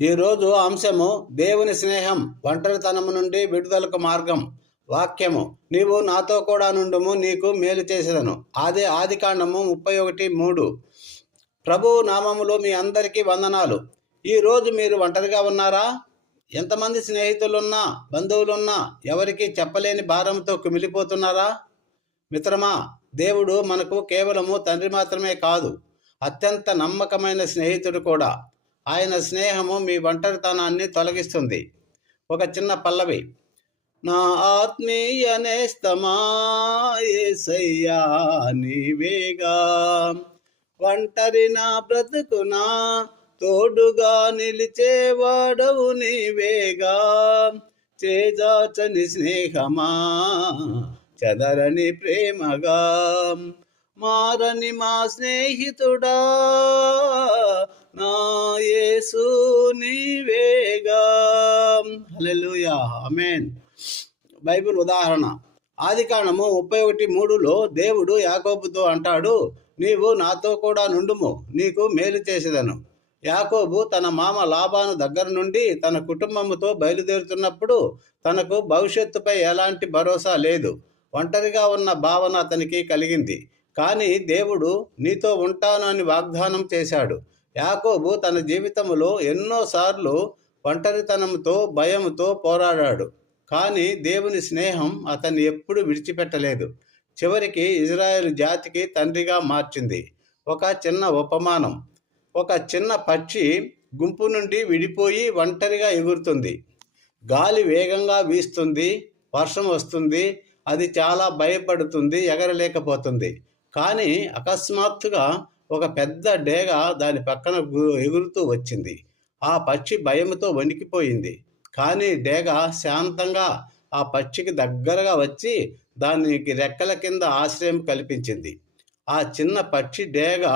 ఈరోజు అంశము దేవుని స్నేహం, ఒంటరితనము నుండి విడుదలకు మార్గం. వాక్యము: నీవు నాతో కూడా నుండుము, నీకు మేలు చేసేదను. ఆదికాండము 31:3. ప్రభువు నామములో మీ అందరికీ వందనాలు. ఈరోజు మీరు ఒంటరిగా ఉన్నారా? ఎంతమంది స్నేహితులున్నా, బంధువులున్నా ఎవరికి చెప్పలేని భారంతో కుమిలిపోతున్నారా? మిత్రమా, దేవుడు మనకు కేవలము తండ్రి మాత్రమే కాదు, అత్యంత నమ్మకమైన స్నేహితుడు కూడా. ఆయన స్నేహము మీ ఒంటరితనాన్ని తొలగిస్తుంది. ఒక చిన్న పల్లవి: నా ఆత్మీయ నేస్తమా యేసయ్యా నీవేగా, ఒంటరి నా బ్రతుకునా తోడుగా నిలిచేవాడవు నీవేగా, చేజాచని స్నేహమా చెదరని ప్రేమగా, మారని మా స్నేహితుడా నా యేసు నీవేగా. హల్లెలూయా, ఆమేన్. బైబిల్ ఉదాహరణ: ఆదికాండము 31:3లో దేవుడు యాకోబుతో అంటాడు, నీవు నాతో కూడా నుండుము, నీకు మేలు చేసేదను. యాకోబు తన మామ లాబాను దగ్గర నుండి తన కుటుంబముతో బయలుదేరుతున్నప్పుడు తనకు భవిష్యత్తుపై ఎలాంటి భరోసా లేదు. ఒంటరిగా ఉన్న భావన అతనికి కలిగింది. కానీ దేవుడు నీతో ఉంటాను అని వాగ్దానం చేశాడు. యాకోబు తన జీవితంలో ఎన్నోసార్లు ఒంటరితనంతో, భయంతో పోరాడాడు. కానీ దేవుని స్నేహం అతన్ని ఎప్పుడు విడిచిపెట్టలేదు. చివరికి ఇజ్రాయేలు జాతికి తండ్రిగా మార్చింది. ఒక చిన్న ఉపమానం: ఒక చిన్న పక్షి గుంపు నుండి విడిపోయి ఒంటరిగా ఎగురుతుంది. గాలి వేగంగా వీస్తుంది, వర్షం వస్తుంది, అది చాలా భయపడుతుంది, ఎగరలేకపోతుంది. కానీ అకస్మాత్తుగా ఒక పెద్ద డేగ దాని పక్కన ఎగురుతూ వచ్చింది. ఆ పక్షి భయంతో వణికిపోయింది. కానీ డేగ శాంతంగా ఆ పక్షికి దగ్గరగా వచ్చి దానికి రెక్కల కింద ఆశ్రయం కల్పించింది. ఆ చిన్న పక్షి డేగ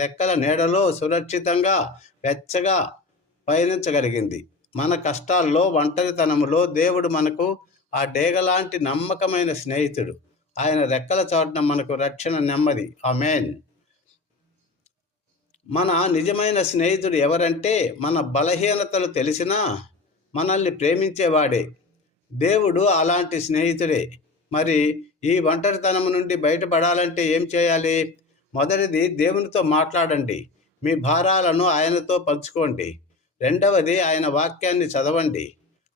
రెక్కల నీడలో సురక్షితంగా, వెచ్చగా పయనించగలిగింది. మన కష్టాల్లో, ఒంటరితనంలో దేవుడు మనకు ఆ డేగ లాంటి నమ్మకమైన స్నేహితుడు. ఆయన రెక్కల చాటున మనకు రక్షణ, నెమ్మది. ఆమేన్. మన నిజమైన స్నేహితుడు ఎవరంటే, మన బలహీనతలు తెలిసినా మనల్ని ప్రేమించేవాడే. దేవుడు అలాంటి స్నేహితుడే. మరి ఈ ఒంటరితనం నుండి బయటపడాలంటే ఏం చేయాలి? మొదటిది, దేవునితో మాట్లాడండి. మీ భారాలను ఆయనతో పంచుకోండి. రెండవది, ఆయన వాక్యాన్ని చదవండి.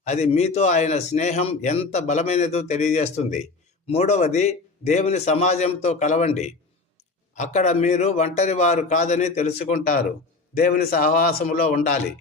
అది మీతో ఆయన స్నేహం ఎంత బలమైనదో తెలియజేస్తుంది. మూడవది, దేవుని సమాజంతో కలవండి. అక్కడ మీరు ఒంటరి వారు కాదని తెలుసుకుంటారు. దేవుని సహవాసములో ఉండాలి.